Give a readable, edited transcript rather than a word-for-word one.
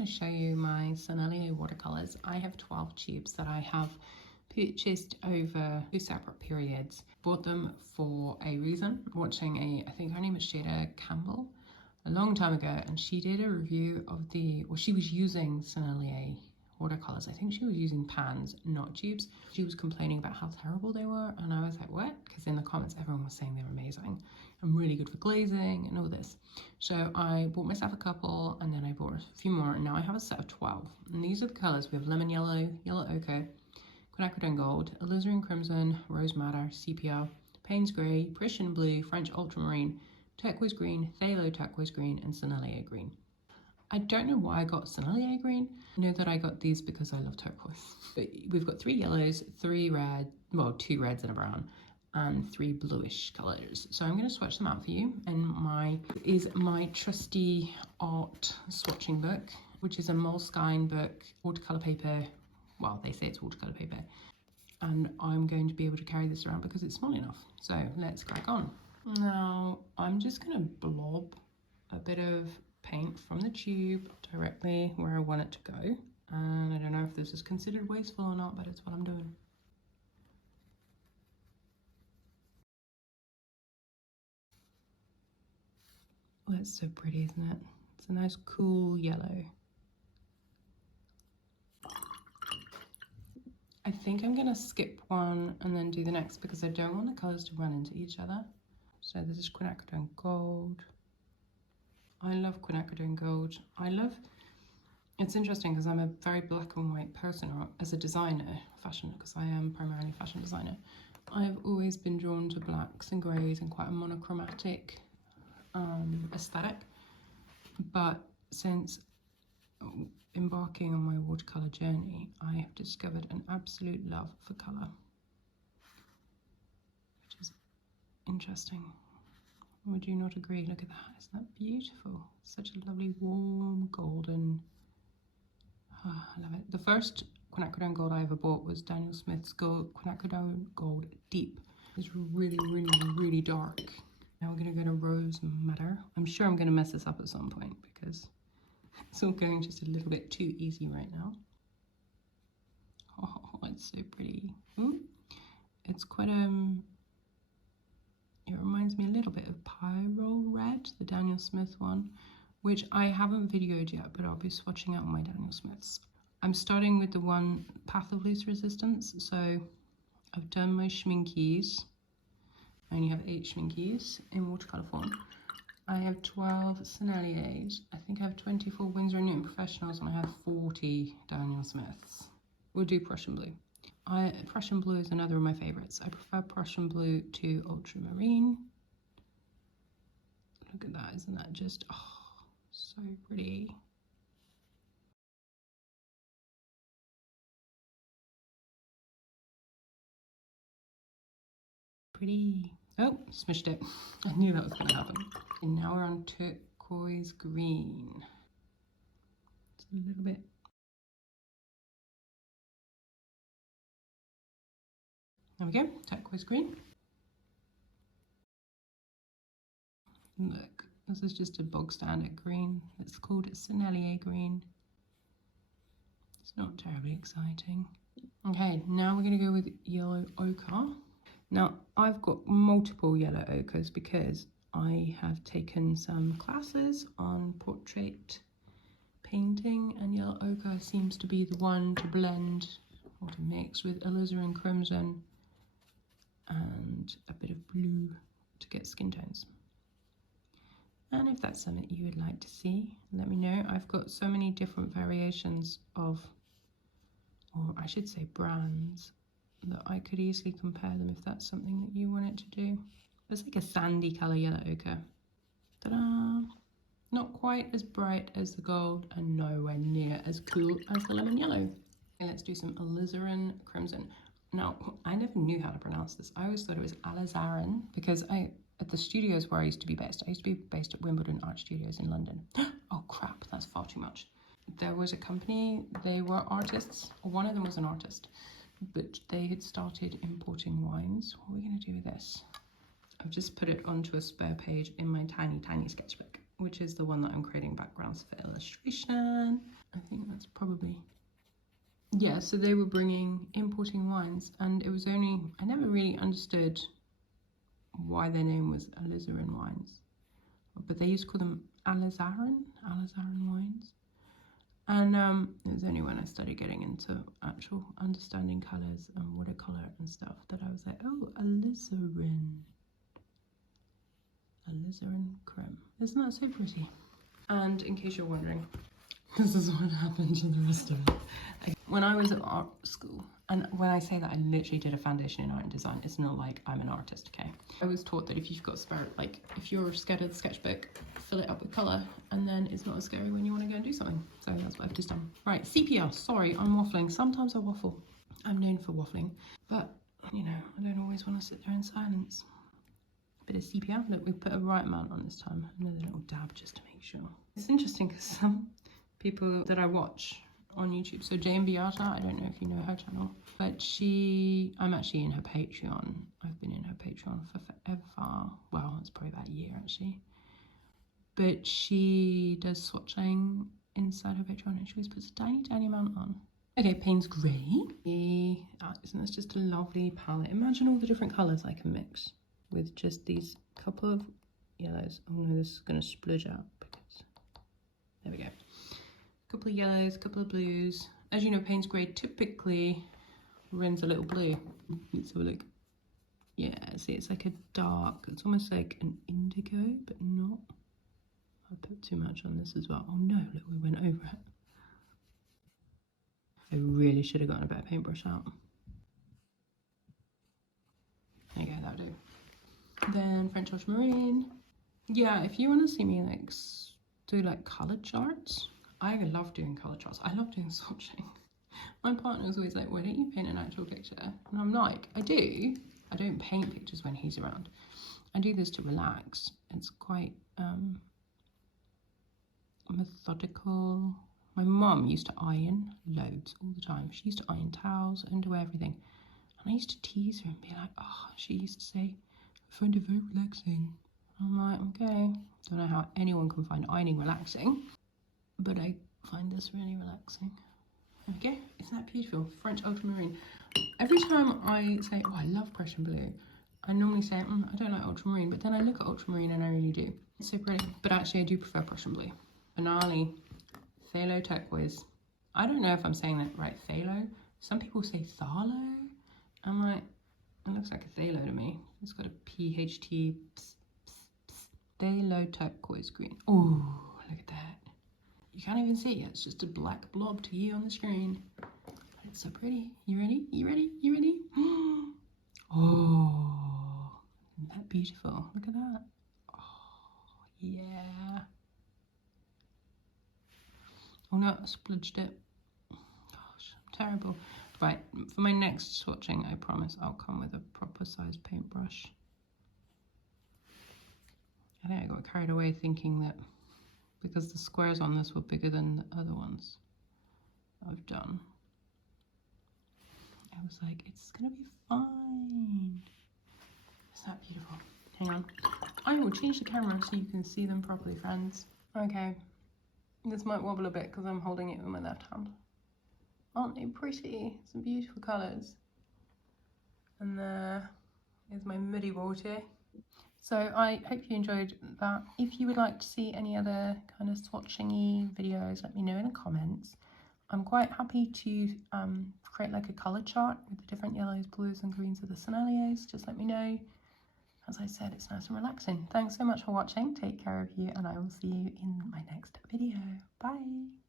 going to show you my Sennelier watercolors. I have 12 tubes that I have purchased over 2 separate periods. Bought them for a reason. Watching I think her name is Jada Campbell, a long time ago, and she did a review of she was using Sennelier watercolors. I think she was using pans, not tubes. She was complaining about how terrible they were, and I was like, what? Because in the comments everyone was saying they were amazing and really good for glazing and all this. So I bought myself a couple, and then I bought a few more, and now I have a set of 12. And these are the colors. We have lemon yellow, yellow ochre, quinacridone gold, alizarin crimson, rose madder, sepia, Payne's grey, Prussian blue, French ultramarine, turquoise green, phthalo turquoise green, and Sennelier green. I don't know why I got Sennelier green. I know that I got these because I love turquoise. But we've got 3 yellows, 3 red, well, 2 reds and a brown, and 3 bluish colours. So I'm going to swatch them out for you. And my trusty art swatching book, which is a Moleskine book, watercolour paper. Well, they say it's watercolour paper. And I'm going to be able to carry this around because it's small enough. So let's crack on. Now, I'm just going to blob a bit of paint from the tube directly where I want it to go. And I don't know if this is considered wasteful or not, but it's what I'm doing. Oh, that's so pretty, isn't it? It's a nice cool yellow. I think I'm gonna skip one and then do the next because I don't want the colors to run into each other. So this is quinacridone gold. I love quinacridone gold. It's interesting because I'm a very black and white person, or as a designer, fashion, because I am primarily a fashion designer. I've always been drawn to blacks and greys and quite a monochromatic aesthetic. But since embarking on my watercolor journey, I have discovered an absolute love for color, which is interesting. Would you not agree? Look at that, isn't that beautiful? Such a lovely warm golden. Oh, I love it. The first quinacridone gold I ever bought was Daniel Smith's quinacridone gold deep. It's really, really, really dark. Now we're gonna go to rose madder. I'm sure I'm gonna mess this up at some point because it's all going just a little bit too easy right now. Oh, it's so pretty. It's quite it reminds me a little bit of Pyro Red, the Daniel Smith one, which I haven't videoed yet, but I'll be swatching out my Daniel Smiths. I'm starting with the one Path of Least Resistance, so I've done my schminkies. I only have 8 schminkies in watercolor form. I have 12 Senneliers. I think I have 24 Winsor & Newton Professionals, and I have 40 Daniel Smiths. We'll do Prussian blue. Prussian blue is another of my favorites. I prefer Prussian blue to ultramarine. Look at that, isn't that just, oh, so pretty. Pretty. Oh, smushed it. I knew that was going to happen. And now we're on turquoise green. It's a little bit. There we go, turquoise green. Look, this is just a bog standard green. It's called Sennelier green. It's not terribly exciting. Okay, now we're going to go with yellow ochre. Now, I've got multiple yellow ochres because I have taken some classes on portrait painting, and yellow ochre seems to be the one to blend or to mix with alizarin crimson and a bit of blue to get skin tones. And if that's something you would like to see, let me know. I've got so many different variations of, or I should say brands, that I could easily compare them if that's something that you wanted to do. It's like a sandy colour yellow ochre. Ta-da! Not quite as bright as the gold and nowhere near as cool as the lemon yellow. Okay, let's do some alizarin crimson. Now, I never knew how to pronounce this. I always thought it was alizarin because at the studios where I used to be based, I used to be based at Wimbledon Art Studios in London. Oh crap, that's far too much. There was a company, they were artists, one of them was an artist, but they had started importing wines. What are we gonna do with this? I've just put it onto a spare page in my tiny, tiny sketchbook, which is the one that I'm creating backgrounds for illustration. I think that's probably, yeah, so they were importing wines, and it was only, I never really understood why their name was alizarin wines, but they used to call them alizarin wines. And it was only when I started getting into actual understanding colours and watercolour and stuff that I was like, oh, alizarin creme. Isn't that so pretty? And in case you're wondering, this is what happened to the rest of it. When I was at art school, and when I say that I literally did a foundation in art and design, it's not like I'm an artist, okay? I was taught that if you've got spare, like if you're scared of the sketchbook, fill it up with colour, and then it's not as scary when you want to go and do something. So that's what I've just done. Right, sepia. Sorry, I'm waffling. Sometimes I waffle. I'm known for waffling, but you know, I don't always want to sit there in silence. Bit of sepia. Look, we've put a right amount on this time. Another little dab just to make sure. It's interesting because some people that I watch on YouTube, so Jane Beata, I don't know if you know her channel, but I'm actually in her Patreon. I've been in her Patreon for forever. Well, it's probably about a year actually. But she does swatching inside her Patreon, and she always puts a tiny amount on. Okay, Payne's Grey. Isn't this just a lovely palette? Imagine all the different colours I can mix with just these couple of yellows. Oh no, this is going to spludge out because, there we go. Couple of yellows, couple of blues. As you know, Payne's Grey typically runs a little blue. Let's have a look. Yeah, see, it's like a dark, it's almost like an indigo, but not. I put too much on this as well. Oh no, look, we went over it. I really should have gotten a better paintbrush out. There you go, that'll do. Then French ultramarine. Yeah, if you want to see me like do like colour charts, I love doing colour charts. I love doing swatching. My partner's always like, why don't you paint an actual picture? And I'm like, I do. I don't paint pictures when he's around. I do this to relax. It's quite methodical. My mum used to iron loads all the time. She used to iron towels, underwear, everything. And I used to tease her and be like, oh, she used to say, I find it very relaxing. I'm like, okay. Don't know how anyone can find ironing relaxing, but I find this really relaxing. There we go. Isn't that beautiful? French ultramarine. Every time I say, oh, I love Prussian blue, I normally say, I don't like ultramarine, but then I look at ultramarine and I really do. It's so pretty. But actually, I do prefer Prussian blue. Finale, phthalo turquoise. I don't know if I'm saying that right, phthalo. Some people say phthalo. I'm like, it looks like a phthalo to me. It's got a PHT. Phthalo turquoise green. Oh, look at that. You can't even see it. It's just a black blob to you on the screen. But it's so pretty. You ready? You ready? You ready? Oh, isn't that beautiful? Look at that. Oh, yeah. Oh no, I spludged it. Gosh, I'm terrible. Right, for my next swatching, I promise I'll come with a proper sized paintbrush. I think I got carried away thinking that because the squares on this were bigger than the other ones I've done, I was like, it's gonna be fine. Is that beautiful? Hang on. I will change the camera so you can see them properly, friends. Okay. This might wobble a bit because I'm holding it with my left hand. Aren't they pretty? Some beautiful colours. And there is my muddy water. So I hope you enjoyed that. If you would like to see any other kind of swatching-y videos, let me know in the comments. I'm quite happy to create like a colour chart with the different yellows, blues and greens of the Senneliers. Just let me know. As I said, it's nice and relaxing. Thanks so much for watching. Take care of you, and I will see you in my next video. Bye.